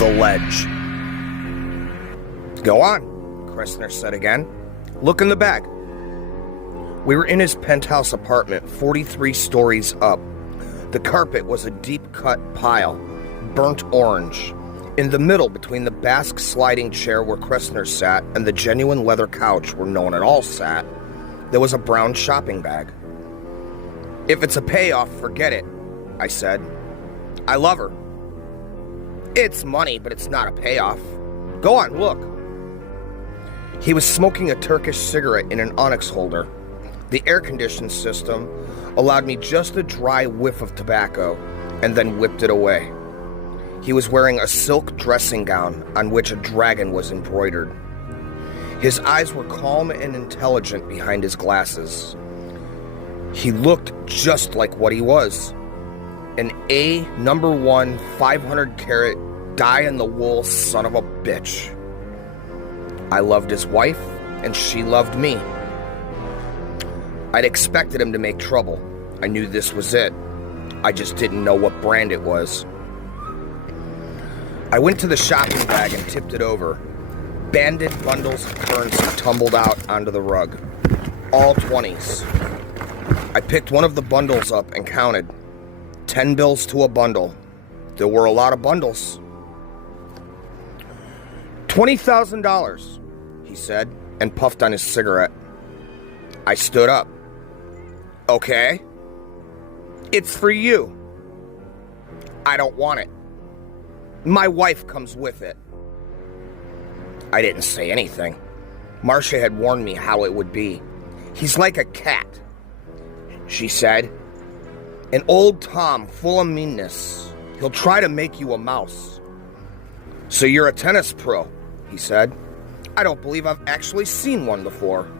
The ledge. Go on, Kressner said again. Look in the bag. We were in his penthouse apartment, 43 stories up. The carpet was a deep-cut pile, burnt orange. In the middle, between the Basque sliding chair where Kressner sat and the genuine leather couch where no one at all sat, there was a brown shopping bag. If it's a payoff, forget it, I said. I love her. It's money, but it's not a payoff. Go on, look. He was smoking a Turkish cigarette in an onyx holder. The air-conditioned system allowed me just a dry whiff of tobacco and then whipped it away. He was wearing a silk dressing gown on which a dragon was embroidered. His eyes were calm and intelligent behind his glasses. He looked just like what he was. An A number 1 500 carat die-in-the-wool son of a bitch. I loved his wife, and she loved me. I'd expected him to make trouble. I knew this was it. I just didn't know what brand it was. I went to the shopping bag and tipped it over. Banded bundles of currency tumbled out onto the rug. All 20s. I picked one of the bundles up and counted. 10 bills to a bundle. There were a lot of bundles. $20,000, he said, and puffed on his cigarette. I stood up. Okay. It's for you. I don't want it. My wife comes with it. I didn't say anything. Marcia had warned me how it would be. He's like a cat, she said. An old Tom full of meanness. He'll try to make you a mouse. So you're a tennis pro, he said. I don't believe I've actually seen one before.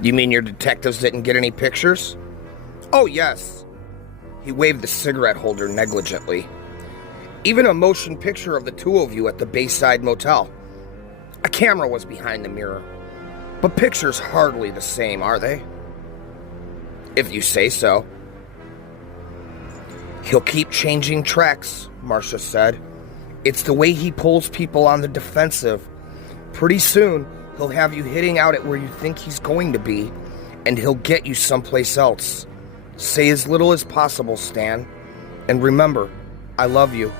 You mean your detectives didn't get any pictures? Oh, yes. He waved the cigarette holder negligently. Even a motion picture of the two of you at the Bayside Motel. A camera was behind the mirror. But pictures hardly the same, are they? If you say so. He'll keep changing tracks, Marcia said. It's the way he pulls people on the defensive. Pretty soon, he'll have you hitting out at where you think he's going to be, and he'll get you someplace else. Say as little as possible, Stan. And remember, I love you.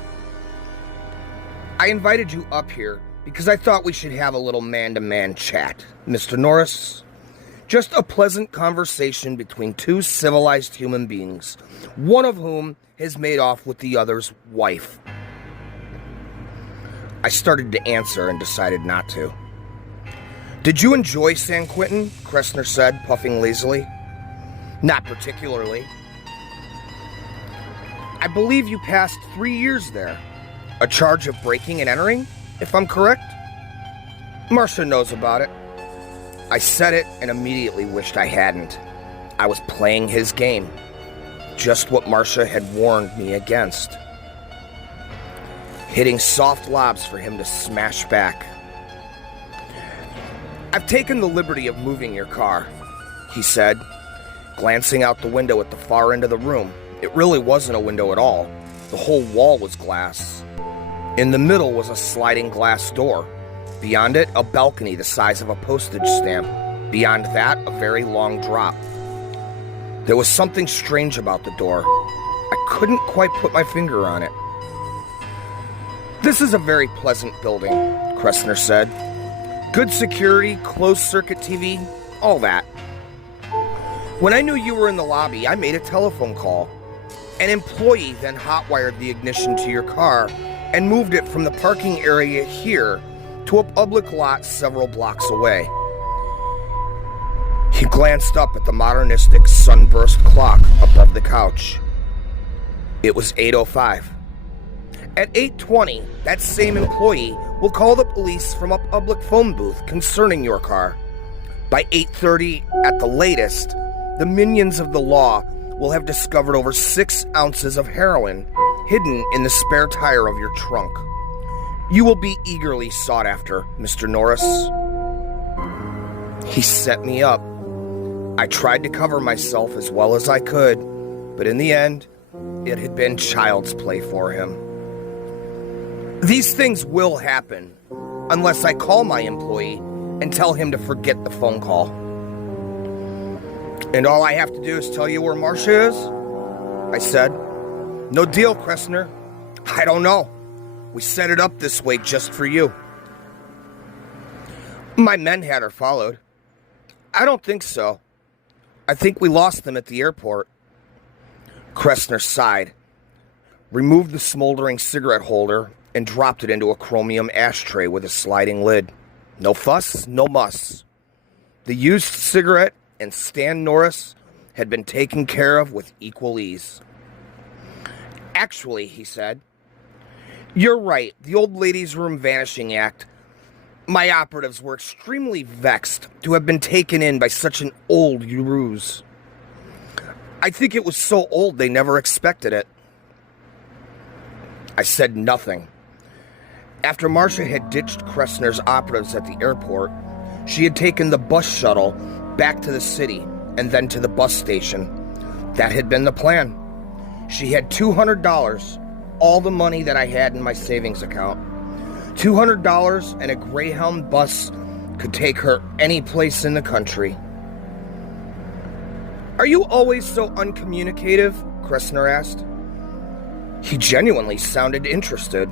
I invited you up here because I thought we should have a little man-to-man chat, Mr. Norris. Just a pleasant conversation between two civilized human beings, one of whom has made off with the other's wife. I started to answer and decided not to. Did you enjoy San Quentin? Kressner said, puffing lazily. Not particularly. I believe you passed 3 years there. A charge of breaking and entering, if I'm correct? Marcia knows about it. I said it and immediately wished I hadn't. I was playing his game. Just what Marcia had warned me against. Hitting soft lobs for him to smash back. I've taken the liberty of moving your car, he said, glancing out the window at the far end of the room. It really wasn't a window at all. The whole wall was glass. In the middle was a sliding glass door. Beyond it, a balcony the size of a postage stamp. Beyond that, a very long drop. There was something strange about the door. I couldn't quite put my finger on it. This is a very pleasant building, Kressner said. Good security, closed-circuit TV, all that. When I knew you were in the lobby, I made a telephone call. An employee then hotwired the ignition to your car and moved it from the parking area here to a public lot several blocks away. He glanced up at the modernistic sunburst clock above the couch. It was 8:05. At 8:20, that same employee will call the police from a public phone booth concerning your car. By 8:30, at the latest, the minions of the law will have discovered over 6 ounces of heroin hidden in the spare tire of your trunk. You will be eagerly sought after, Mr. Norris. He set me up. I tried to cover myself as well as I could, but in the end, it had been child's play for him. These things will happen unless I call my employee and tell him to forget the phone call. And all I have to do is tell you where Marcia is? I said. No deal, Kressner. I don't know. We set it up this way just for you. My men had her followed. I don't think so. I think we lost them at the airport. Kressner sighed, removed the smoldering cigarette holder, and dropped it into a chromium ashtray with a sliding lid. No fuss, no muss. The used cigarette and Stan Norris had been taken care of with equal ease. Actually, he said, you're right, the old ladies' room vanishing act. My operatives were extremely vexed to have been taken in by such an old ruse. I think it was so old they never expected it. I said nothing. After Marcia had ditched Kressner's operatives at the airport, she had taken the bus shuttle back to the city and then to the bus station. That had been the plan. She had $200, all the money that I had in my savings account. $200 and a Greyhound bus could take her any place in the country. Are you always so uncommunicative? Kressner asked. He genuinely sounded interested.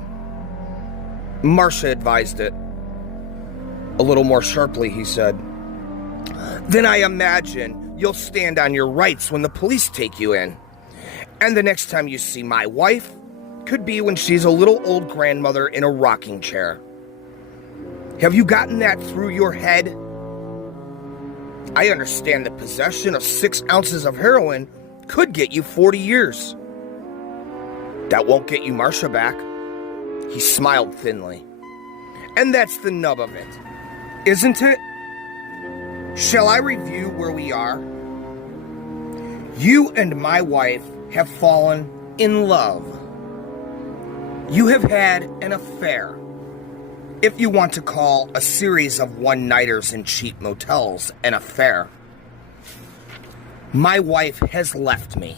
Marcia advised it. A little more sharply, he said. Then I imagine you'll stand on your rights when the police take you in. And the next time you see my wife could be when she's a little old grandmother in a rocking chair. Have you gotten that through your head? I understand that possession of 6 ounces of heroin could get you 40 years. That won't get you Marcia back. He smiled thinly. And that's the nub of it, isn't it? Shall I review where we are? You and my wife have fallen in love. You have had an affair, if you want to call a series of one-nighters in cheap motels an affair. My wife has left me.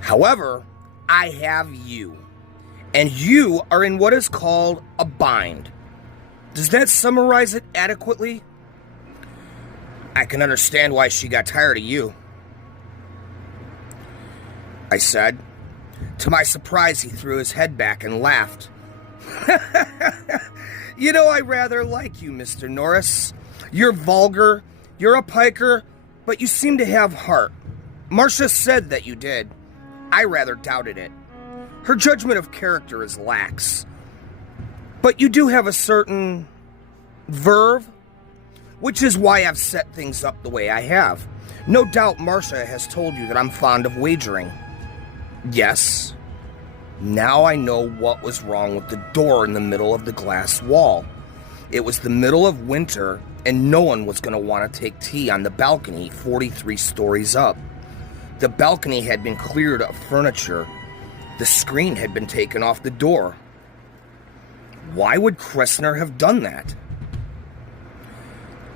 However, I have you, and you are in what is called a bind. Does that summarize it adequately? I can understand why she got tired of you, I said. To my surprise, he threw his head back and laughed. You know, I rather like you, Mr. Norris. You're vulgar, you're a piker, but you seem to have heart. Marcia said that you did. I rather doubted it. Her judgment of character is lax. But you do have a certain verve, which is why I've set things up the way I have. No doubt Marcia has told you that I'm fond of wagering. Yes. Now I know what was wrong with the door in the middle of the glass wall. It was the middle of winter, and no one was going to want to take tea on the balcony 43 stories up. The balcony had been cleared of furniture. The screen had been taken off the door. Why would Kressner have done that?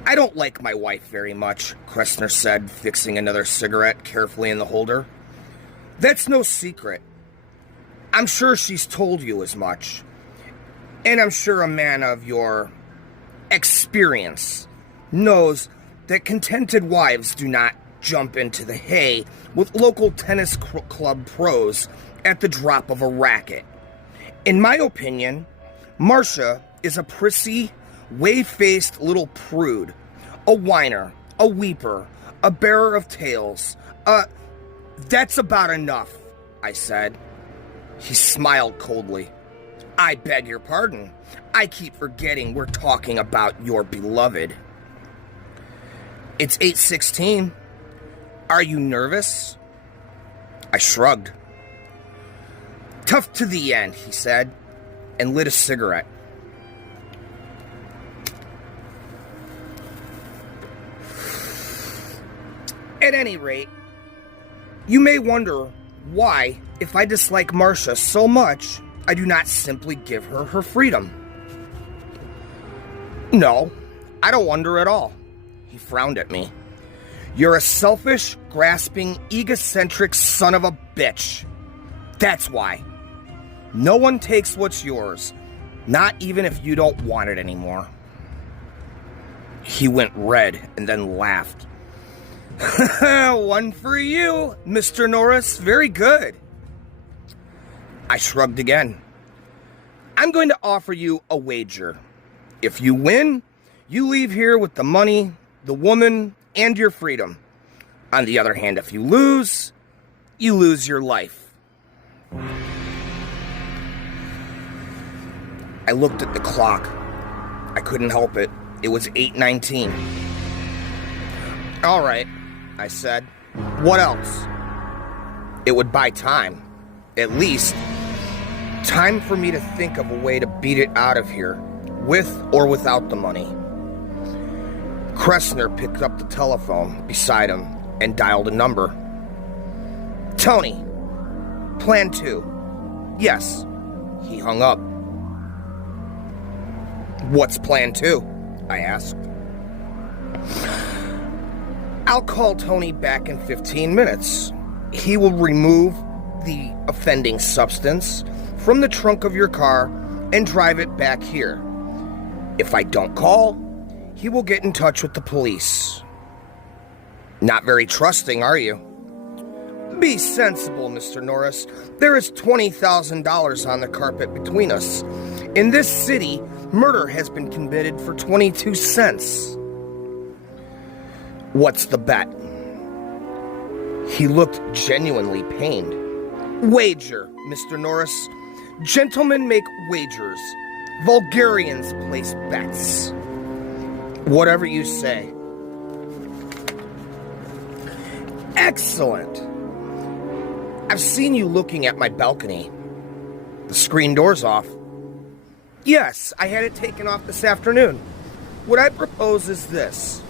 I don't like my wife very much, Kressner said, fixing another cigarette carefully in the holder. That's no secret. I'm sure she's told you as much. And I'm sure a man of your experience knows that contented wives do not jump into the hay with local tennis club pros at the drop of a racket. In my opinion, Marcia is a prissy, whey-faced little prude, a whiner, a weeper, a bearer of tales. That's about enough, I said. He smiled coldly. I beg your pardon. I keep forgetting we're talking about your beloved. It's 8:16. Are you nervous? I shrugged. Tough to the end, he said, and lit a cigarette. At any rate, you may wonder why, if I dislike Marcia so much, I do not simply give her her freedom. No, I don't wonder at all. He frowned at me. You're a selfish, grasping, egocentric son of a bitch. That's why. No one takes what's yours, Not even if you don't want it anymore. He went red and then laughed. One for you, Mr. Norris. Very good. I shrugged again. I'm going to offer you a wager. If you win, you leave here with the money, the woman, and your freedom. On the other hand, if you lose your life. I looked at the clock. I couldn't help it. It was 8:19. All right, I said. What else? It would buy time. At least, time for me to think of a way to beat it out of here, with or without the money. Kressner picked up the telephone beside him and dialed a number. Tony, Plan 2. Yes. He hung up. What's Plan 2? I asked. I'll call Tony back in 15 minutes. He will remove the offending substance from the trunk of your car and drive it back here. If I don't call, he will get in touch with the police. Not very trusting, are you? Be sensible, Mr. Norris. There is $20,000 on the carpet between us. In this city, murder has been committed for 22 cents. What's the bet? He looked genuinely pained. Wager, Mr. Norris. Gentlemen make wagers. Vulgarians place bets. Whatever you say. Excellent. I've seen you looking at my balcony. The screen door's off. Yes, I had it taken off this afternoon. What I propose is this.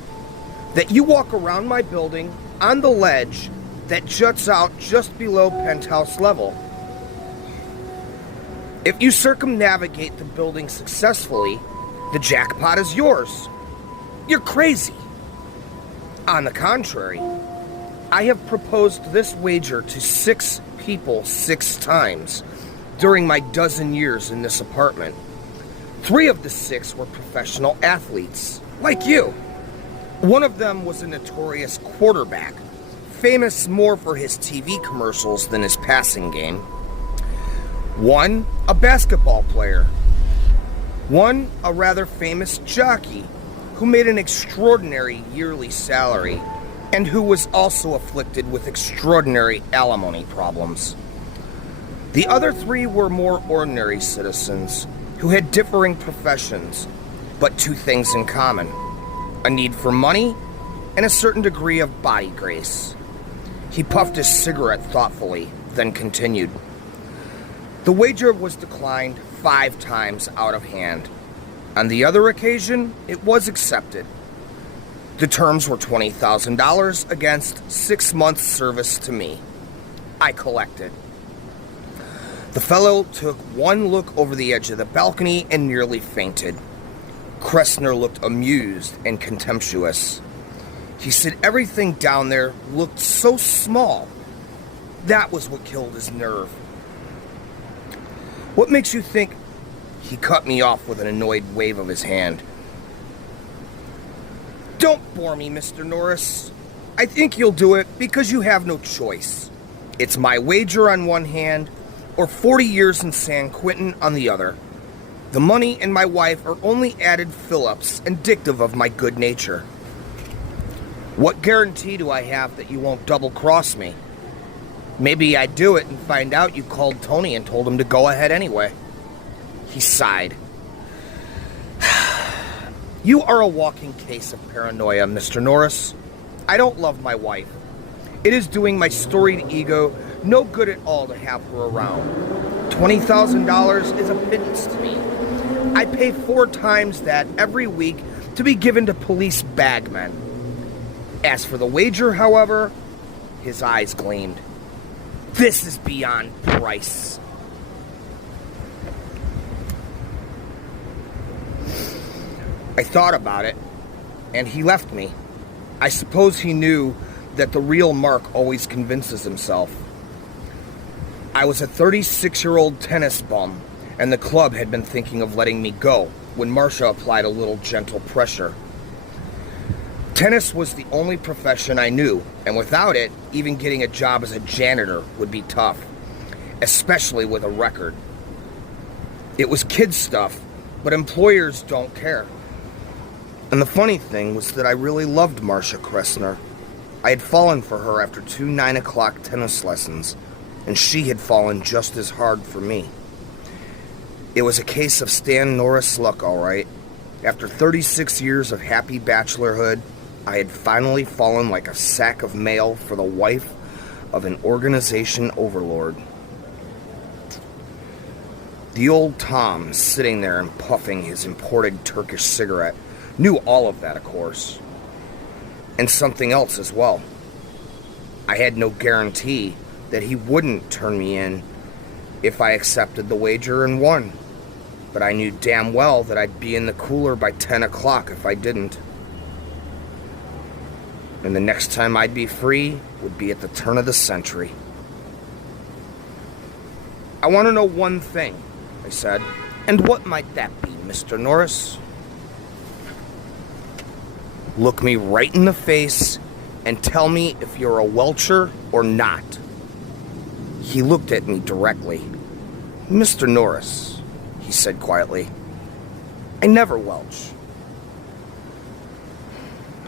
That you walk around my building on the ledge that juts out just below penthouse level. If you circumnavigate the building successfully, the jackpot is yours. You're crazy. On the contrary, I have proposed this wager to 6 people 6 times during my dozen years in this apartment. 3 of the 6 were professional athletes, like you. One of them was a notorious quarterback, famous more for his TV commercials than his passing game. 1, a basketball player. 1, a rather famous jockey who made an extraordinary yearly salary and who was also afflicted with extraordinary alimony problems. The other 3 were more ordinary citizens who had differing professions, but 2 things in common: a need for money and a certain degree of body grace. He puffed his cigarette thoughtfully, then continued. The wager was declined 5 times out of hand. On the other occasion, it was accepted. The terms were $20,000 against 6 months' service to me. I collected. The fellow took one look over the edge of the balcony and nearly fainted. Kressner looked amused and contemptuous. He said everything down there looked so small. That was what killed his nerve. What makes you think... He cut me off with an annoyed wave of his hand. Don't bore me, Mr. Norris. I think you'll do it because you have no choice. It's my wager on one hand, or 40 years in San Quentin on the other. The money and my wife are only added fill-ups indicative of my good nature. What guarantee do I have that you won't double-cross me? Maybe I'd do it and find out you called Tony and told him to go ahead anyway. He sighed. You are a walking case of paranoia, Mr. Norris. I don't love my wife. It is doing my storied ego no good at all to have her around. $20,000 is a pittance to me. I pay 4 times that every week to be given to police bagmen. As for the wager, however, his eyes gleamed. This is beyond price. I thought about it, and he left me. I suppose he knew that the real Mark always convinces himself. I was a 36-year-old tennis bum, and the club had been thinking of letting me go when Marcia applied a little gentle pressure. Tennis was the only profession I knew, and without it, even getting a job as a janitor would be tough, especially with a record. It was kid stuff, but employers don't care. And the funny thing was that I really loved Marcia Kressner. I had fallen for her after 2 9 o'clock tennis lessons, and she had fallen just as hard for me. It was a case of Stan Norris luck, all right. After 36 years of happy bachelorhood, I had finally fallen like a sack of mail for the wife of an organization overlord. The old Tom, sitting there and puffing his imported Turkish cigarette, knew all of that, of course. And something else as well. I had no guarantee that he wouldn't turn me in if I accepted the wager and won. But I knew damn well that I'd be in the cooler by 10 o'clock if I didn't. And the next time I'd be free would be at the turn of the century. I want to know one thing, I said. And what might that be, Mr. Norris? Look me right in the face and tell me if you're a welcher or not. He looked at me directly. Mr. Norris, he said quietly, I never welch.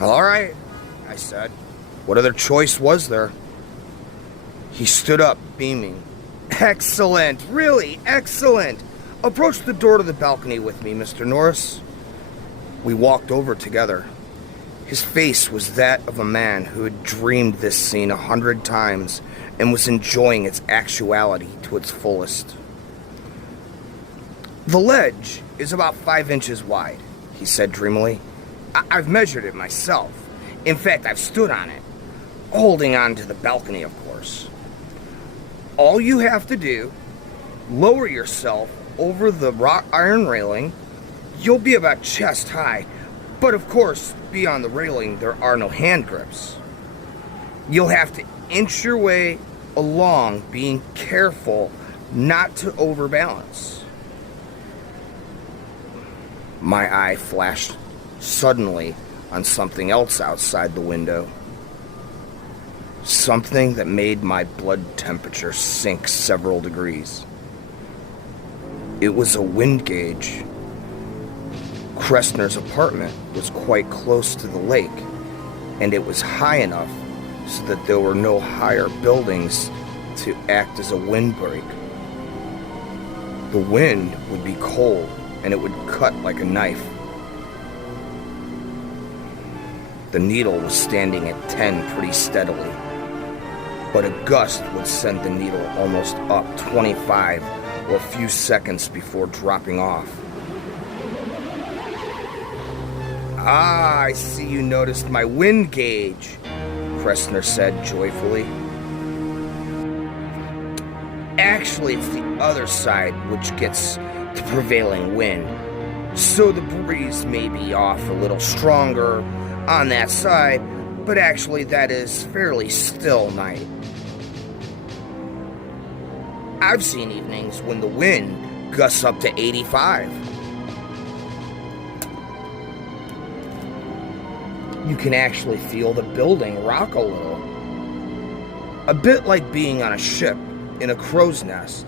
All right, I said. What other choice was there? He stood up, beaming. Excellent, really excellent. Approach the door to the balcony with me, Mr. Norris. We walked over together. His face was that of a man who had dreamed this scene 100 times and was enjoying its actuality to its fullest. The ledge is about 5 inches wide, he said dreamily. I've measured it myself. In fact, I've stood on it, holding on to the balcony, of course. All you have to do, lower yourself over the wrought iron railing. You'll be about chest high, but of course, beyond the railing, there are no hand grips. You'll have to inch your way along, being careful not to overbalance. My eye flashed suddenly on something else outside the window. Something that made my blood temperature sink several degrees. It was a wind gauge. Kressner's apartment was quite close to the lake, and it was high enough so that there were no higher buildings to act as a windbreak. The wind would be cold, and it would cut like a knife. The needle was standing at 10 pretty steadily, but a gust would send the needle almost up 25 or a few seconds before dropping off. Ah, I see you noticed my wind gauge, Kressner said joyfully. Actually, it's the other side which gets the prevailing wind, so the breeze may be off a little stronger on that side, but actually that is fairly still night. I've seen evenings when the wind gusts up to 85. You can actually feel the building rock a little. A bit like being on a ship in a crow's nest.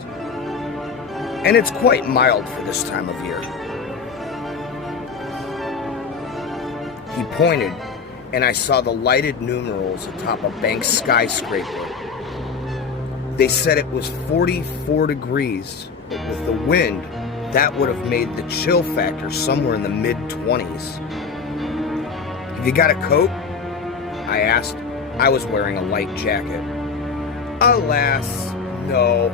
And it's quite mild for this time of year. He pointed, and I saw the lighted numerals atop a bank skyscraper. They said it was 44 degrees, but with the wind, that would have made the chill factor somewhere in the mid-20s. Have you got a coat? I asked. I was wearing a light jacket. Alas, no.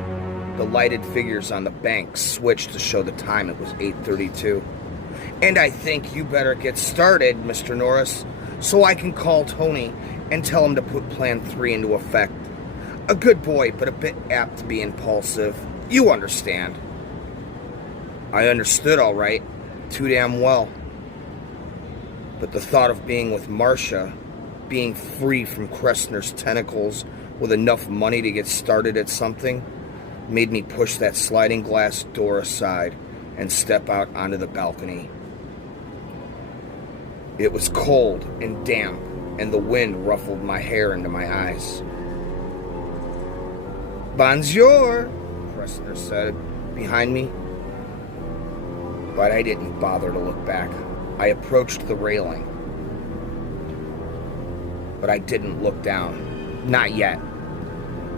The lighted figures on the bank switched to show the time. It was 8:32. And I think you better get started, Mr. Norris, so I can call Tony and tell him to put Plan 3 into effect. A good boy, but a bit apt to be impulsive. You understand. I understood all right. Too damn well. But the thought of being with Marcia, being free from Kressner's tentacles with enough money to get started at something, made me push that sliding glass door aside and step out onto the balcony. It was cold and damp, and the wind ruffled my hair into my eyes. "Bonjour," Kressner said behind me. But I didn't bother to look back. I approached the railing. But I didn't look down. Not yet.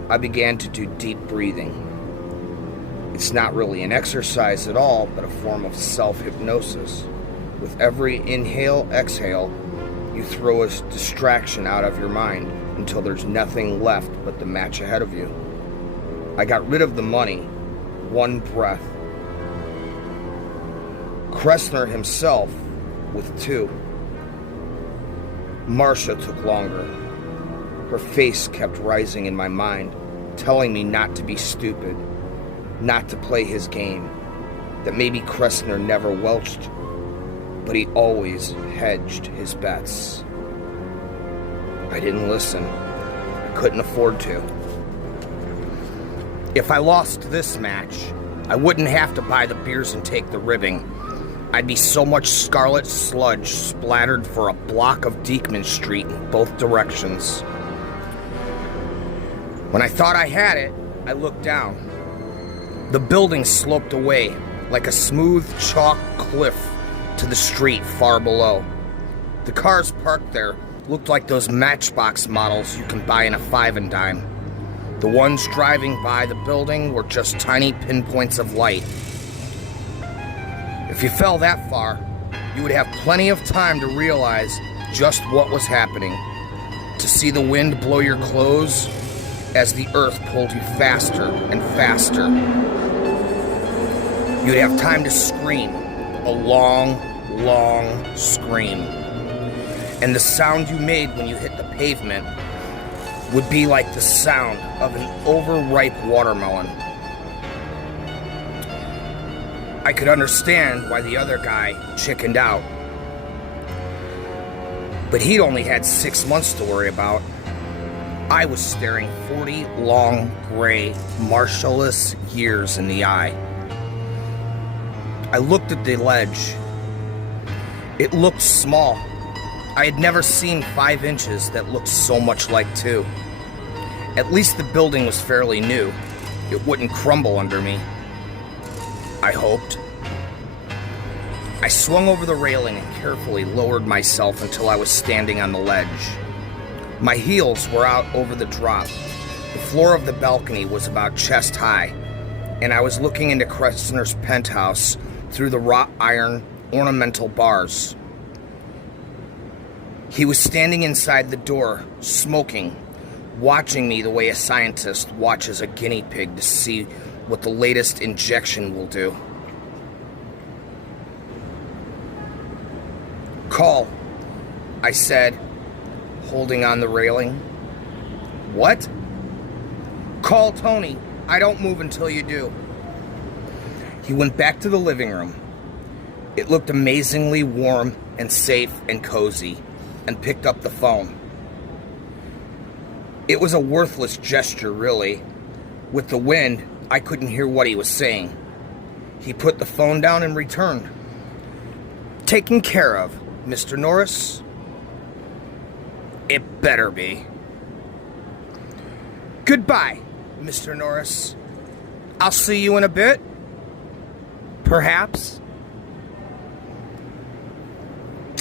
I began to do deep breathing. It's not really an exercise at all, but a form of self-hypnosis. With every inhale, exhale, you throw a distraction out of your mind until there's nothing left but the match ahead of you. I got rid of the money, one breath. Kressner himself with two. Marcia took longer. Her face kept rising in my mind, telling me not to be stupid, not to play his game, that maybe Kressner never welched, but he always hedged his bets. I didn't listen. I couldn't afford to. If I lost this match, I wouldn't have to buy the beers and take the ribbing. I'd be so much scarlet sludge splattered for a block of Diekman Street in both directions. When I thought I had it, I looked down. The building sloped away like a smooth chalk cliff to the street far below. The cars parked there looked like those Matchbox models you can buy in a five and dime. The ones driving by the building were just tiny pinpoints of light. If you fell that far, you would have plenty of time to realize just what was happening. To see the wind blow your clothes as the earth pulled you faster and faster. You'd have time to scream, a long, long scream. And the sound you made when you hit the pavement would be like the sound of an overripe watermelon. I could understand why the other guy chickened out. But he'd only had 6 months to worry about. I was staring 40 long, gray, marshalless years in the eye. I looked at the ledge. It looked small. I had never seen 5 inches that looked so much like 2. At least the building was fairly new. It wouldn't crumble under me. I hoped. I swung over the railing and carefully lowered myself until I was standing on the ledge. My heels were out over the drop. The floor of the balcony was about chest high, and I was looking into Kressner's penthouse through the wrought iron ornamental bars. He was standing inside the door, smoking, watching me the way a scientist watches a guinea pig to see what the latest injection will do. "Call," I said, holding on the railing. "What?" "Call Tony. I don't move until you do." He went back to the living room. It looked amazingly warm and safe and cozy, and picked up the phone. It was a worthless gesture, really. With the wind, I couldn't hear what he was saying. He put the phone down and returned. "Taken care of, Mr. Norris?" "It better be." "Goodbye, Mr. Norris. I'll see you in a bit. Perhaps."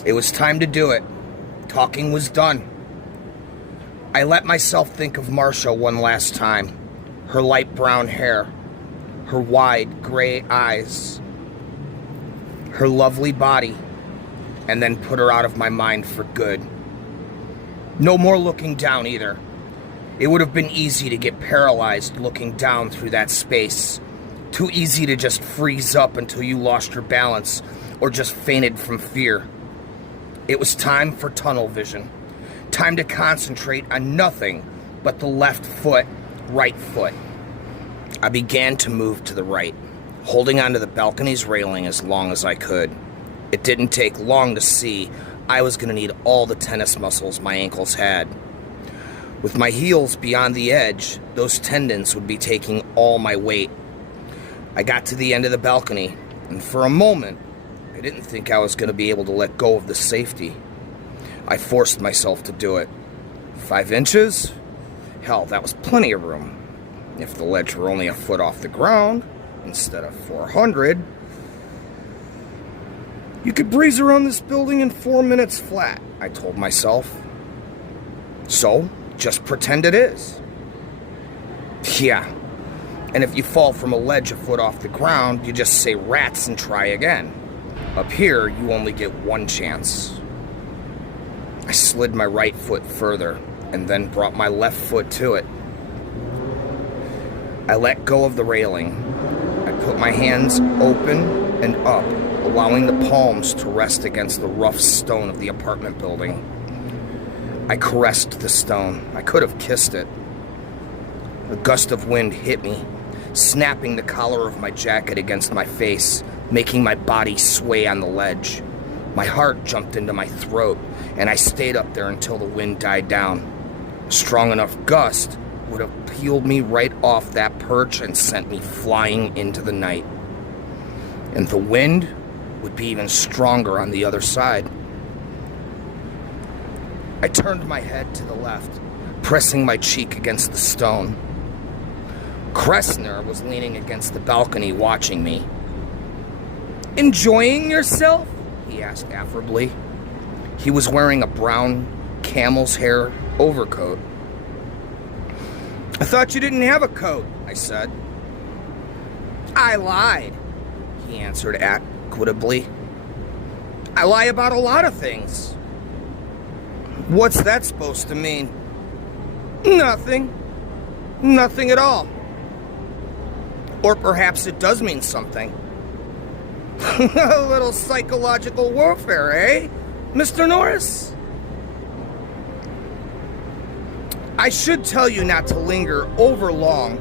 It was time to do it. Talking was done. I let myself think of Marcia one last time. Her light brown hair, her wide gray eyes, her lovely body, and then put her out of my mind for good. No more looking down either. It would have been easy to get paralyzed looking down through that space. Too easy to just freeze up until you lost your balance or just fainted from fear. It was time for tunnel vision. Time to concentrate on nothing but the left foot, right foot. I began to move to the right, holding onto the balcony's railing as long as I could. It didn't take long to see I was going to need all the tennis muscles my ankles had. With my heels beyond the edge, those tendons would be taking all my weight. I got to the end of the balcony, and for a moment, I didn't think I was going to be able to let go of the safety. I forced myself to do it. 5 inches? Hell, that was plenty of room. If the ledge were only a foot off the ground, instead of 400, you could breeze around this building in 4 minutes flat, I told myself. So, just pretend it is. Yeah, and if you fall from a ledge a foot off the ground, you just say rats and try again. Up here, you only get one chance. I slid my right foot further, and then brought my left foot to it. I let go of the railing. I put my hands open and up, allowing the palms to rest against the rough stone of the apartment building. I caressed the stone. I could have kissed it. A gust of wind hit me, snapping the collar of my jacket against my face, making my body sway on the ledge. My heart jumped into my throat, and I stayed up there until the wind died down. A strong enough gust would have peeled me right off that perch and sent me flying into the night. And the wind would be even stronger on the other side. I turned my head to the left, pressing my cheek against the stone. Kressner was leaning against the balcony watching me. "Enjoying yourself?" he asked affably. He was wearing a brown camel's hair overcoat. "I thought you didn't have a coat," I said. "I lied," he answered equitably. "I lie about a lot of things." "What's that supposed to mean?" "Nothing. Nothing at all. Or perhaps it does mean something." "A little psychological warfare, eh, Mr. Norris?" "I should tell you not to linger over long.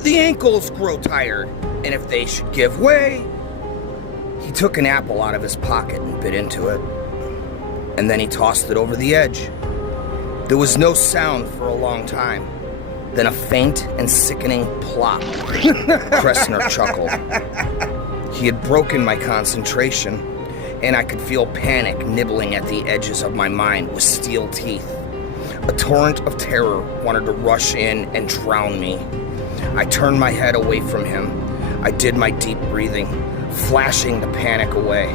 The ankles grow tired, and if they should give way..." He took an apple out of his pocket and bit into it, and then he tossed it over the edge. There was no sound for a long time, then a faint and sickening plop. Kressner chuckled. He had broken my concentration, and I could feel panic nibbling at the edges of my mind with steel teeth. A torrent of terror wanted to rush in and drown me. I turned my head away from him. I did my deep breathing, flashing the panic away.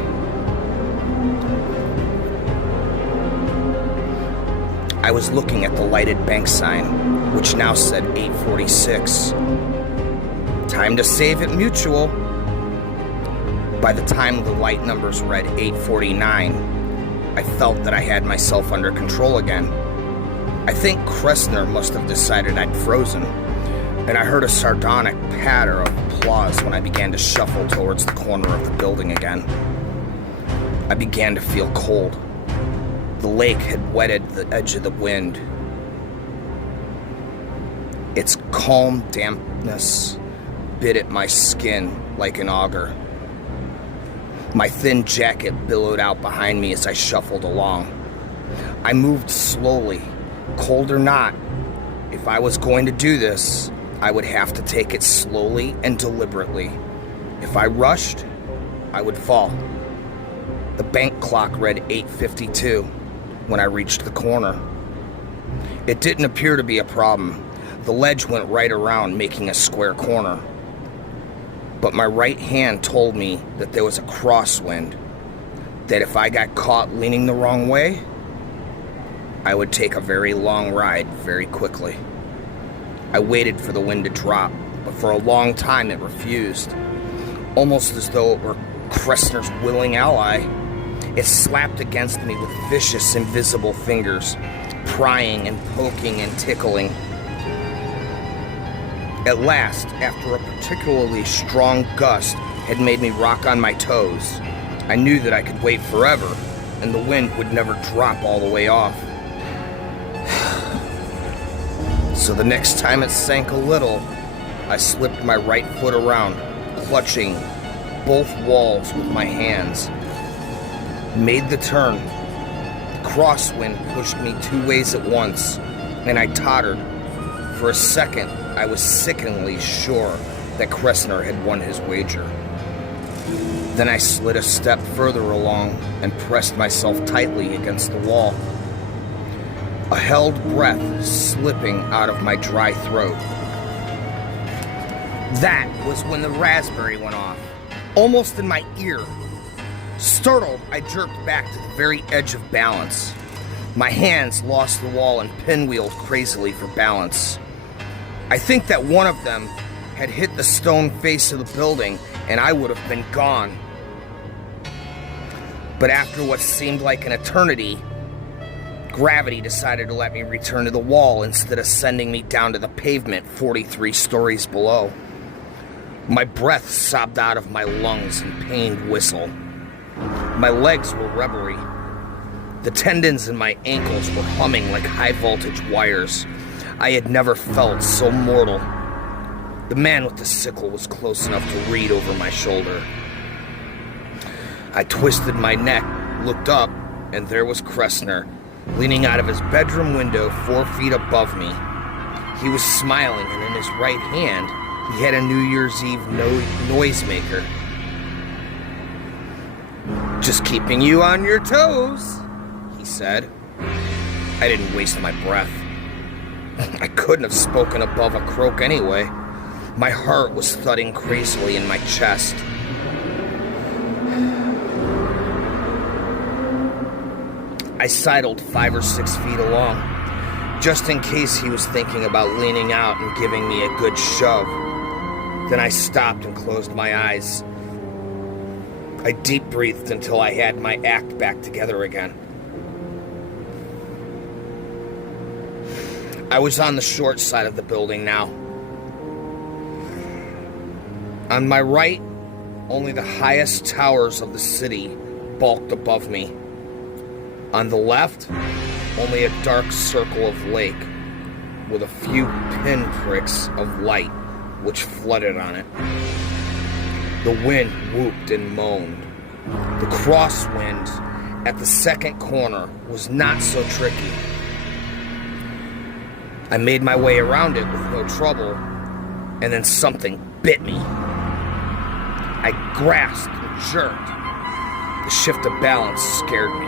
I was looking at the lighted bank sign, which now said 846. Time to save at Mutual. By the time the light numbers read 849, I felt that I had myself under control again. I think Kressner must have decided I'd frozen, and I heard a sardonic patter of applause when I began to shuffle towards the corner of the building again. I began to feel cold. The lake had wetted the edge of the wind. Its calm dampness bit at my skin like an auger. My thin jacket billowed out behind me as I shuffled along. I moved slowly, cold or not. If I was going to do this, I would have to take it slowly and deliberately. If I rushed, I would fall. The bank clock read 8:52 when I reached the corner. It didn't appear to be a problem. The ledge went right around, making a square corner. But my right hand told me that there was a crosswind, that if I got caught leaning the wrong way, I would take a very long ride very quickly. I waited for the wind to drop, but for a long time it refused, almost as though it were Kressner's willing ally. It slapped against me with vicious, invisible fingers, prying and poking and tickling. At last, after a particularly strong gust had made me rock on my toes, I knew that I could wait forever, and the wind would never drop all the way off. So the next time it sank a little, I slipped my right foot around, clutching both walls with my hands. Made the turn. The crosswind pushed me 2 ways at once, and I tottered. For a second, I was sickeningly sure that Kressner had won his wager. Then I slid a step further along and pressed myself tightly against the wall. A held breath slipping out of my dry throat. That was when the raspberry went off, almost in my ear. Startled, I jerked back to the very edge of balance. My hands lost the wall and pinwheeled crazily for balance. I think that one of them had hit the stone face of the building and I would have been gone. But after what seemed like an eternity, gravity decided to let me return to the wall instead of sending me down to the pavement 43 stories below. My breath sobbed out of my lungs in pained whistle. My legs were rubbery. The tendons in my ankles were humming like high-voltage wires. I had never felt so mortal. The man with the sickle was close enough to read over my shoulder. I twisted my neck, looked up, and there was Kressner, leaning out of his bedroom window 4 feet above me. He was smiling, and in his right hand, he had a New Year's Eve noisemaker. "Just keeping you on your toes," he said. I didn't waste my breath. I couldn't have spoken above a croak anyway. My heart was thudding crazily in my chest. I sidled 5 or 6 feet along, just in case he was thinking about leaning out and giving me a good shove. Then I stopped and closed my eyes. I deep breathed until I had my act back together again. I was on the short side of the building now. On my right, only the highest towers of the city bulked above me. On the left, only a dark circle of lake with a few pinpricks of light which flooded on it. The wind whooped and moaned. The crosswind at the second corner was not so tricky. I made my way around it with no trouble, and then something bit me. I grasped and jerked. The shift of balance scared me.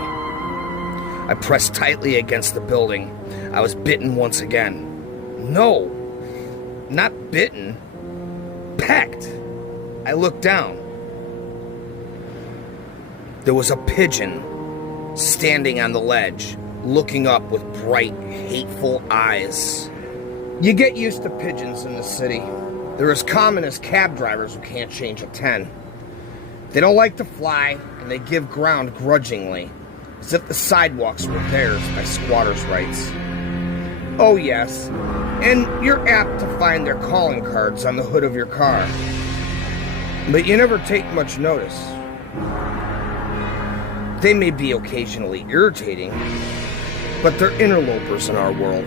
I pressed tightly against the building. I was bitten once again. No, not bitten. Pecked. I looked down. There was a pigeon standing on the ledge, looking up with bright, hateful eyes. You get used to pigeons in the city. They're as common as cab drivers who can't change a 10. They don't like to fly, and they give ground grudgingly, as if the sidewalks were theirs by squatters' rights. Oh yes, and you're apt to find their calling cards on the hood of your car. But you never take much notice. They may be occasionally irritating, but they're interlopers in our world.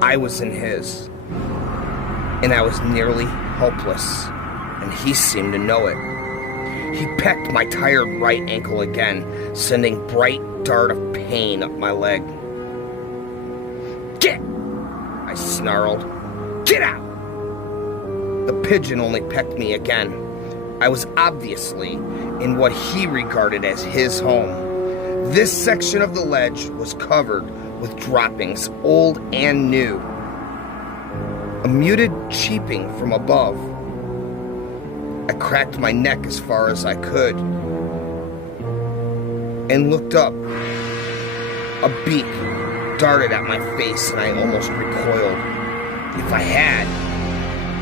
I was in his, and I was nearly helpless, and he seemed to know it. He pecked my tired right ankle again, sending bright dart of pain up my leg. "Get!" I snarled. "Get out!" The pigeon only pecked me again. I was obviously in what he regarded as his home. This section of the ledge was covered with droppings, old and new. A muted cheeping from above. I cracked my neck as far as I could and looked up. A beak darted at my face and I almost recoiled. If I had,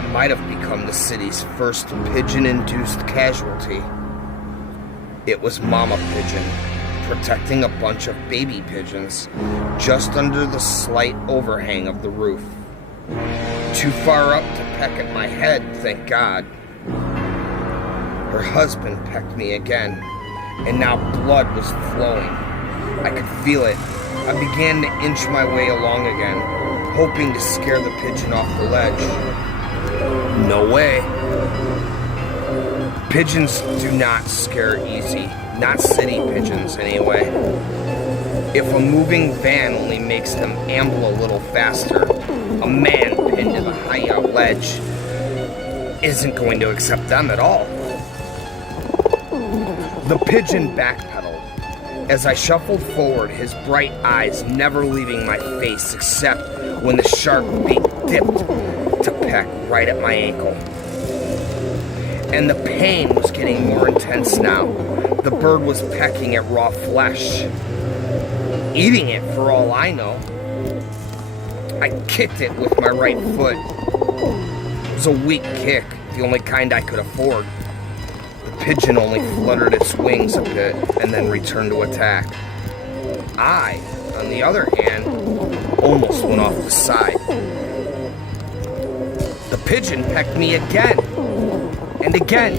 I might have become the city's first pigeon-induced casualty. It was Mama Pigeon, protecting a bunch of baby pigeons just under the slight overhang of the roof. Too far up to peck at my head, thank God. Her husband pecked me again, and now blood was flowing. I could feel it. I began to inch my way along again, hoping to scare the pigeon off the ledge. No way. Pigeons do not scare easy. Not city pigeons, anyway. If a moving van only makes them amble a little faster, a man pinned to the high-out ledge isn't going to accept them at all. The pigeon backpedaled. As I shuffled forward, his bright eyes never leaving my face except when the sharp beak dipped to peck right at my ankle. And the pain was getting more intense now. The bird was pecking at raw flesh, eating it for all I know. I kicked it with my right foot. It was a weak kick, the only kind I could afford. The pigeon only fluttered its wings a bit and then returned to attack. I, on the other hand, almost went off the side. The pigeon pecked me again, and again,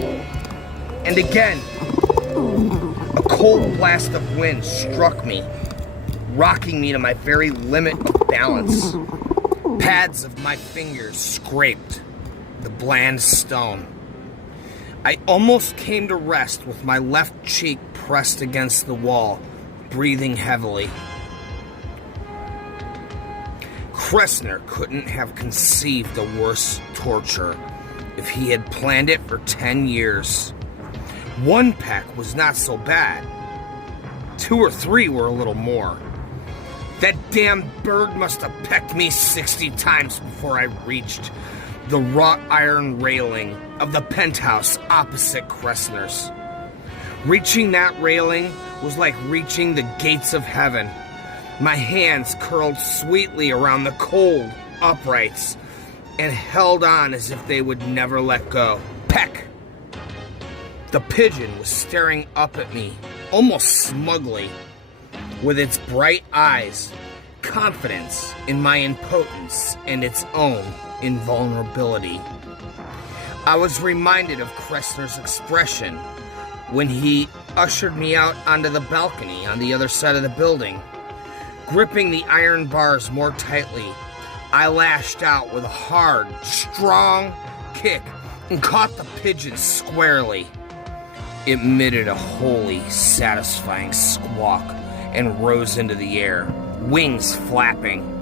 and again. A cold blast of wind struck me, rocking me to my very limit of balance. Pads of my fingers scraped the bland stone. I almost came to rest with my left cheek pressed against the wall, breathing heavily. Kressner couldn't have conceived a worse torture if he had planned it for 10 years. One peck was not so bad. 2 or 3 were a little more. That damn bird must have pecked me 60 times before I reached the wrought iron railing of the penthouse opposite Kressner's. Reaching that railing was like reaching the gates of heaven. My hands curled sweetly around the cold uprights and held on as if they would never let go. Peck! The pigeon was staring up at me, almost smugly, with its bright eyes, confidence in my impotence and its own invulnerability. I was reminded of Kressner's expression when he ushered me out onto the balcony on the other side of the building. Gripping the iron bars more tightly, I lashed out with a hard, strong kick and caught the pigeon squarely. It emitted a wholly satisfying squawk and rose into the air, wings flapping.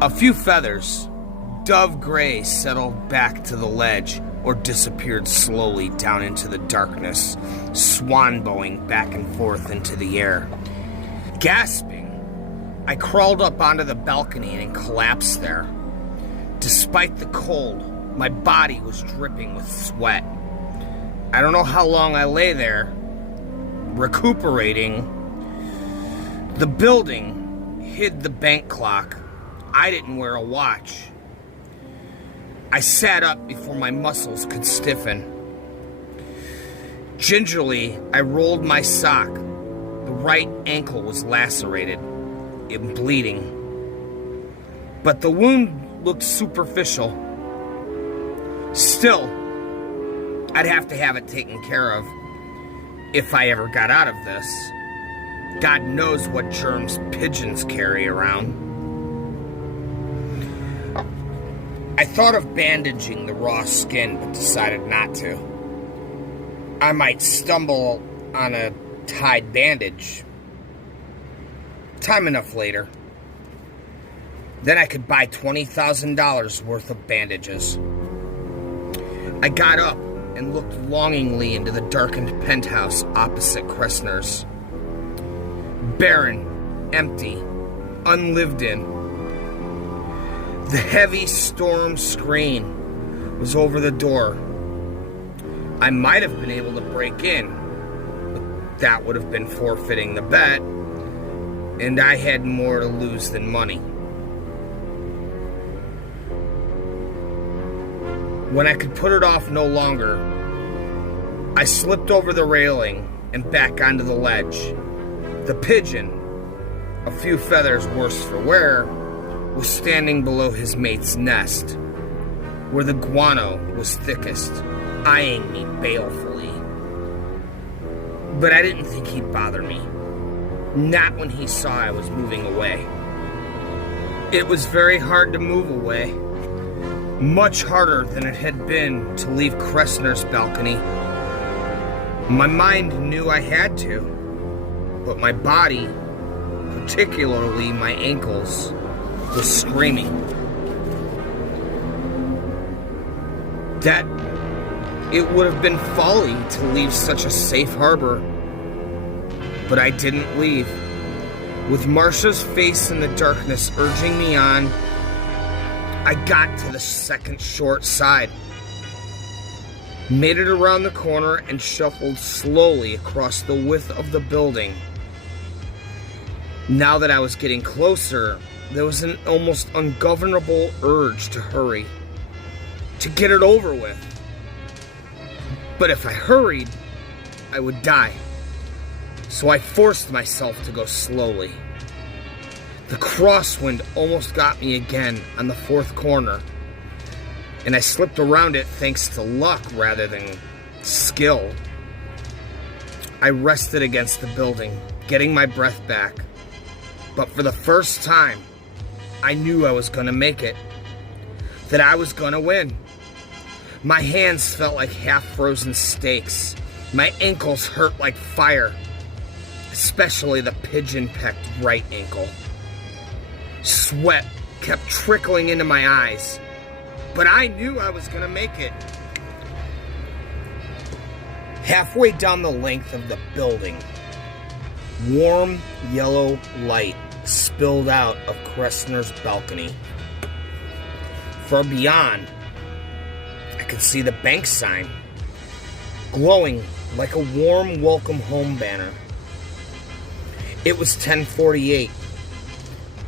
A few feathers, dove gray, settled back to the ledge or disappeared slowly down into the darkness, swan-boeing back and forth into the air. Gasping, I crawled up onto the balcony and collapsed there. Despite the cold, my body was dripping with sweat. I don't know how long I lay there, recuperating. The building hid the bank clock. I didn't wear a watch. I sat up before my muscles could stiffen. Gingerly, I rolled my sock. The right ankle was lacerated and bleeding, but the wound looked superficial. Still, I'd have to have it taken care of if I ever got out of this. God knows what germs pigeons carry around. I thought of bandaging the raw skin, but decided not to. I might stumble on a tied bandage. Time enough later. Then I could buy $20,000 worth of bandages. I got up and looked longingly into the darkened penthouse opposite Kressner's. Barren, empty, unlived in. The heavy storm screen was over the door. I might have been able to break in, but that would have been forfeiting the bet, and I had more to lose than money. When I could put it off no longer, I slipped over the railing and back onto the ledge. The pigeon, a few feathers worse for wear, was standing below his mate's nest, where the guano was thickest, eyeing me balefully. But I didn't think he'd bother me, not when he saw I was moving away. It was very hard to move away, much harder than it had been to leave Kressner's balcony. My mind knew I had to, but my body, particularly my ankles, was screaming. That it would have been folly to leave such a safe harbor, but I didn't leave. With Marcia's face in the darkness urging me on, I got to the second short side, made it around the corner, and shuffled slowly across the width of the building. Now that I was getting closer, there was an almost ungovernable urge to hurry, to get it over with. But if I hurried, I would die. So I forced myself to go slowly. The crosswind almost got me again on the fourth corner, and I slipped around it thanks to luck rather than skill. I rested against the building, getting my breath back. But for the first time, I knew I was gonna make it, that I was gonna win. My hands felt like half-frozen steaks. My ankles hurt like fire, especially the pigeon-pecked right ankle. Sweat kept trickling into my eyes, but I knew I was gonna make it. Halfway down the length of the building, warm yellow light spilled out of Kressner's balcony. Far beyond, I could see the bank sign, glowing like a warm welcome home banner. It was 10:48,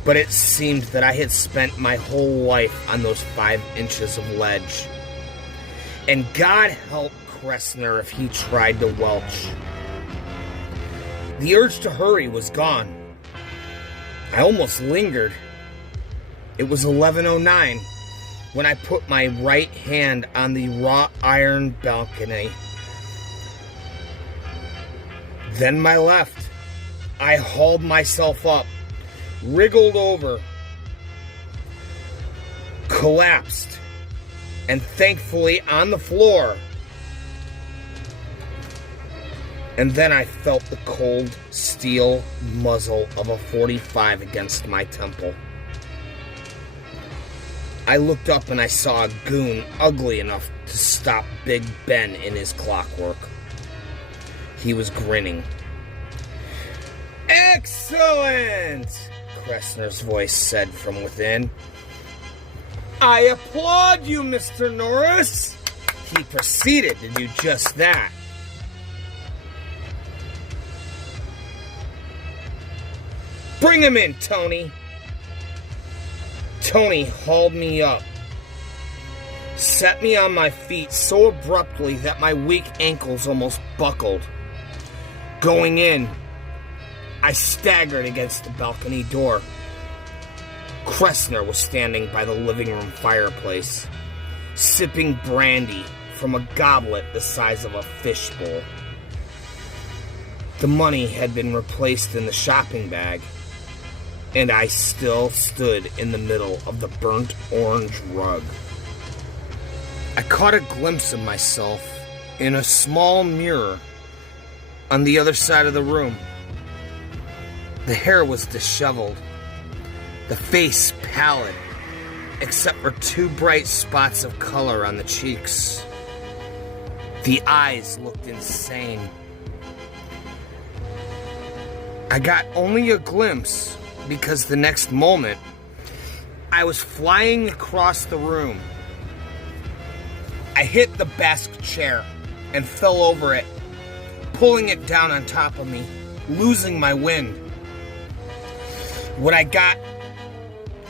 but it seemed that I had spent my whole life on those 5 inches of ledge. And God help Kressner if he tried to welch. The urge to hurry was gone. I almost lingered. It was 11:09 when I put my right hand on the wrought iron balcony. Then my left. I hauled myself up, wriggled over, collapsed, and thankfully on the floor. And then I felt the cold steel muzzle of a .45 against my temple. I looked up and I saw a goon ugly enough to stop Big Ben in his clockwork. He was grinning. "Excellent!" Kressner's voice said from within. "I applaud you, Mr. Norris." He proceeded to do just that. "Bring him in, Tony." Tony hauled me up, set me on my feet so abruptly that my weak ankles almost buckled. Going in, I staggered against the balcony door. Kressner was standing by the living room fireplace, sipping brandy from a goblet the size of a fishbowl. The money had been replaced in the shopping bag, and I still stood in the middle of the burnt orange rug. I caught a glimpse of myself in a small mirror on the other side of the room. The hair was disheveled, the face pallid, except for 2 bright spots of color on the cheeks. The eyes looked insane. I got only a glimpse, because the next moment, I was flying across the room. I hit the desk chair and fell over it, pulling it down on top of me, losing my wind. When I got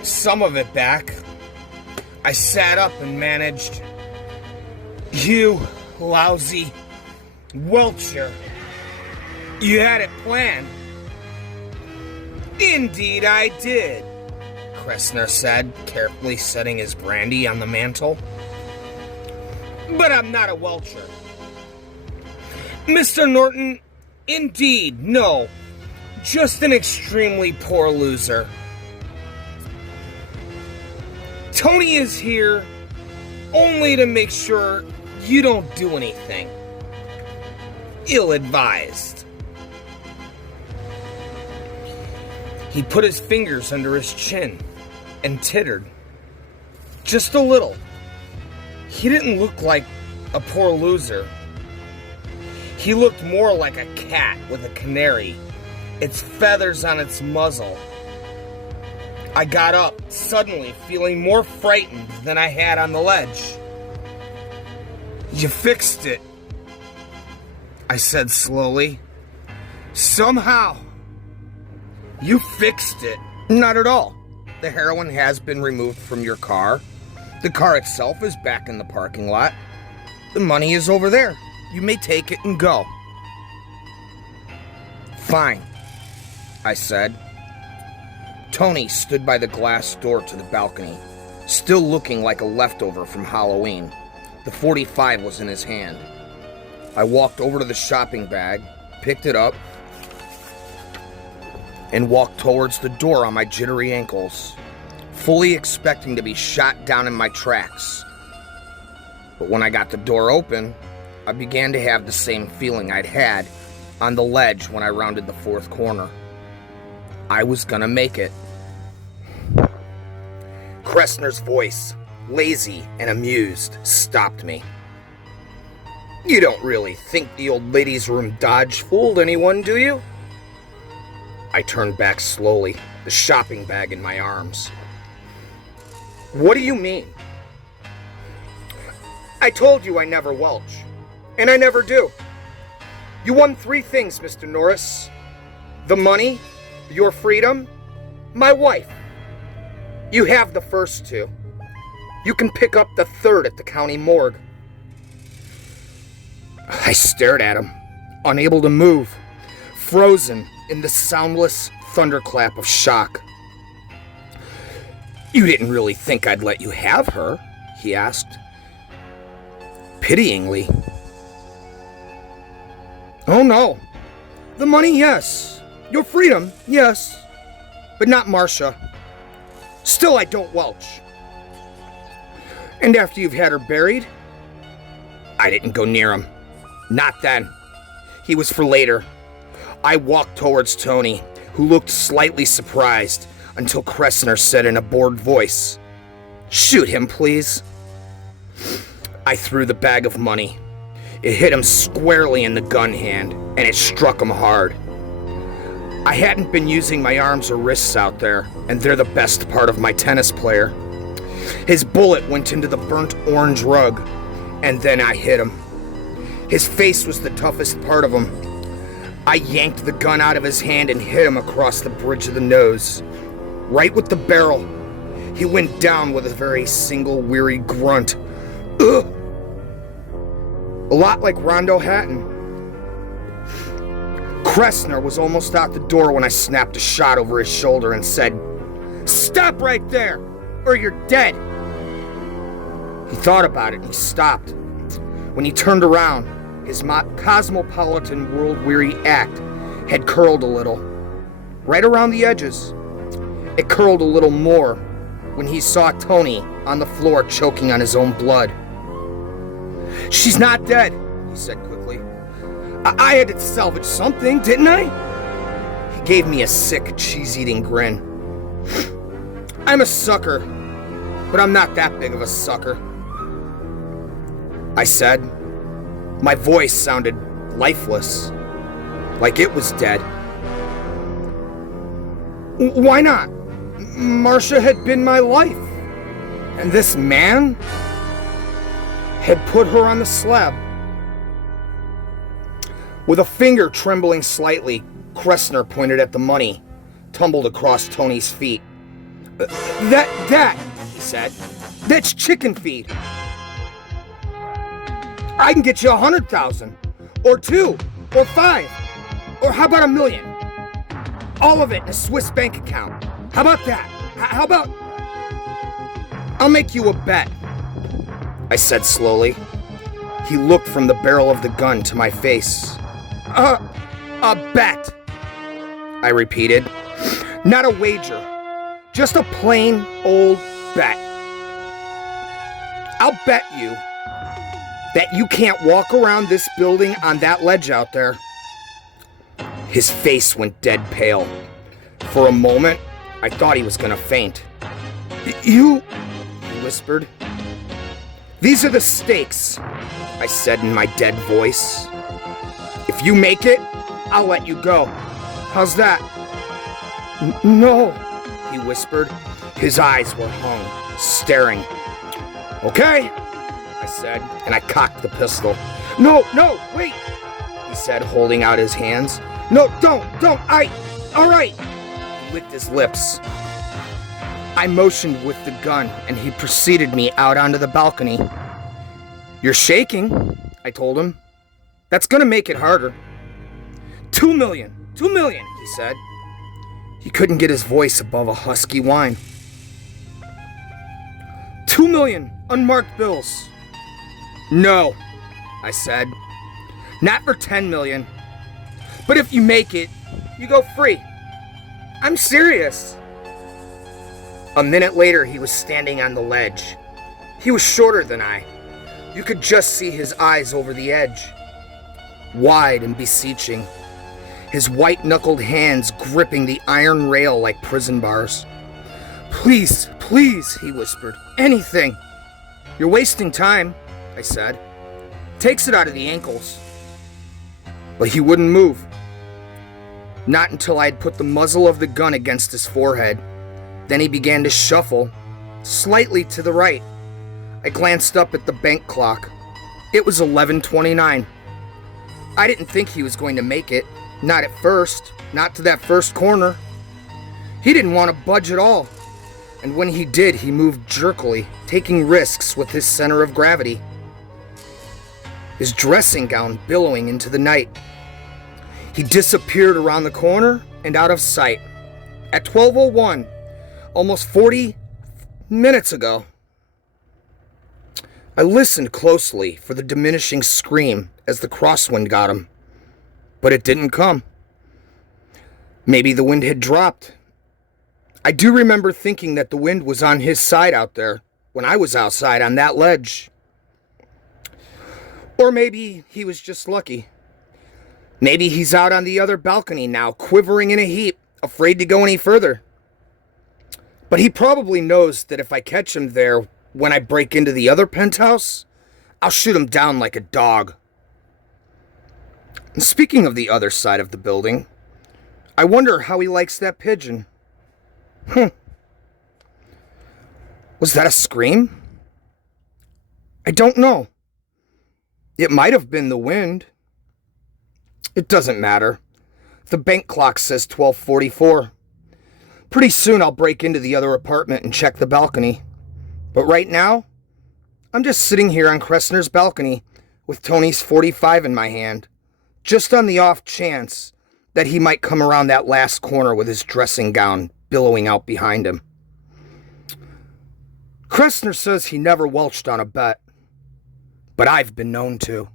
some of it back, I sat up and managed, "You lousy welcher. You had it planned." "Indeed I did," Kressner said, carefully setting his brandy on the mantel. "But I'm not a welcher." "Mr. Norton, indeed, no. Just an extremely poor loser. Tony is here only to make sure you don't do anything ill-advised." He put his fingers under his chin and tittered. Just a little. He didn't look like a poor loser. He looked more like a cat with a canary, its feathers on its muzzle. I got up, suddenly feeling more frightened than I had on the ledge. "You fixed it," I said slowly. "Somehow. You fixed it." "Not at all. The heroin has been removed from your car. The car itself is back in the parking lot. The money is over there. You may take it and go." "Fine," I said. Tony stood by the glass door to the balcony, still looking like a leftover from Halloween. The .45 was in his hand. I walked over to the shopping bag, picked it up, and walked towards the door on my jittery ankles, fully expecting to be shot down in my tracks. But when I got the door open, I began to have the same feeling I'd had on the ledge when I rounded the fourth corner. I was gonna make it. Kressner's voice, lazy and amused, stopped me. "You don't really think the old ladies' room dodge fooled anyone, do you?" I turned back slowly, the shopping bag in my arms. "What do you mean?" "I told you I never welch, and I never do. You won 3 things, Mr. Norris. The money, your freedom, my wife. You have the first 2. You can pick up the third at the county morgue." I stared at him, unable to move, frozen in the soundless thunderclap of shock. "You didn't really think I'd let you have her?" he asked, pityingly. "Oh no. The money, yes. Your freedom, yes. But not Marcia. Still, I don't welch." "And after you've had her buried?" I didn't go near him. Not then. He was for later. I walked towards Tony, who looked slightly surprised, until Kressner said in a bored voice, "Shoot him, please." I threw the bag of money. It hit him squarely in the gun hand, and it struck him hard. I hadn't been using my arms or wrists out there, and they're the best part of my tennis player. His bullet went into the burnt orange rug, and then I hit him. His face was the toughest part of him. I yanked the gun out of his hand and hit him across the bridge of the nose, right with the barrel. He went down with a very single weary grunt. Ugh! A lot like Rondo Hatton. Kressner was almost out the door when I snapped a shot over his shoulder and said, "Stop right there, or you're dead." He thought about it and he stopped. When he turned around, his cosmopolitan world-weary act had curled a little, right around the edges. It curled a little more when he saw Tony on the floor choking on his own blood. "She's not dead," he said quickly. I had to salvage something, didn't I?" He gave me a sick, cheese-eating grin. "I'm a sucker, but I'm not that big of a sucker," I said. My voice sounded lifeless, like it was dead. "Why not? Marcia had been my life, and this man had put her on the slab." With a finger trembling slightly, Kressner pointed at the money, tumbled across Tony's feet. That, he said, "that's chicken feed. I can get you 100,000, or 2, or 5, or how about 1 million? All of it in a Swiss bank account. How about that? How about..." "I'll make you a bet," I said slowly. He looked from the barrel of the gun to my face. A bet," I repeated. "Not a wager, just a plain old bet. I'll bet you that you can't walk around this building on that ledge out there." His face went dead pale. For a moment, I thought he was gonna faint. You, he whispered. These are the stakes, I said in my dead voice. If you make it, I'll let you go. How's that? No, he whispered. His eyes were hung, staring. Okay, I said, and I cocked the pistol. No, wait, he said, holding out his hands. No, don't, all right. He licked his lips. I motioned with the gun, and he preceded me out onto the balcony. You're shaking, I told him. That's gonna make it harder. 2 million, he said. He couldn't get his voice above a husky whine. 2 million unmarked bills. No, I said. Not for 10 million. But if you make it, you go free. I'm serious. A minute later, he was standing on the ledge. He was shorter than I. You could just see his eyes over the edge. Wide and beseeching. His white-knuckled hands gripping the iron rail like prison bars. Please, he whispered. Anything. You're wasting time, I said. Takes it out of the ankles. But he wouldn't move. Not until I had put the muzzle of the gun against his forehead. Then he began to shuffle, slightly to the right. I glanced up at the bank clock. It was 11:29. I didn't think he was going to make it. Not at first. Not to that first corner. He didn't want to budge at all. And when he did, he moved jerkily, taking risks with his center of gravity. His dressing gown billowing into the night. He disappeared around the corner and out of sight. At 12:01, almost 40 minutes ago. I listened closely for the diminishing scream as the crosswind got him. But it didn't come. Maybe the wind had dropped. I do remember thinking that the wind was on his side out there when I was outside on that ledge. Or maybe he was just lucky. Maybe he's out on the other balcony now, quivering in a heap, afraid to go any further. But he probably knows that if I catch him there when I break into the other penthouse, I'll shoot him down like a dog. And speaking of the other side of the building, I wonder how he likes that pigeon. Was that a scream? I don't know. It might have been the wind. It doesn't matter. The bank clock says 12:44. Pretty soon I'll break into the other apartment and check the balcony. But right now, I'm just sitting here on Kressner's balcony with Tony's .45 in my hand, just on the off chance that he might come around that last corner with his dressing gown billowing out behind him. Kressner says he never welched on a bet, but I've been known to.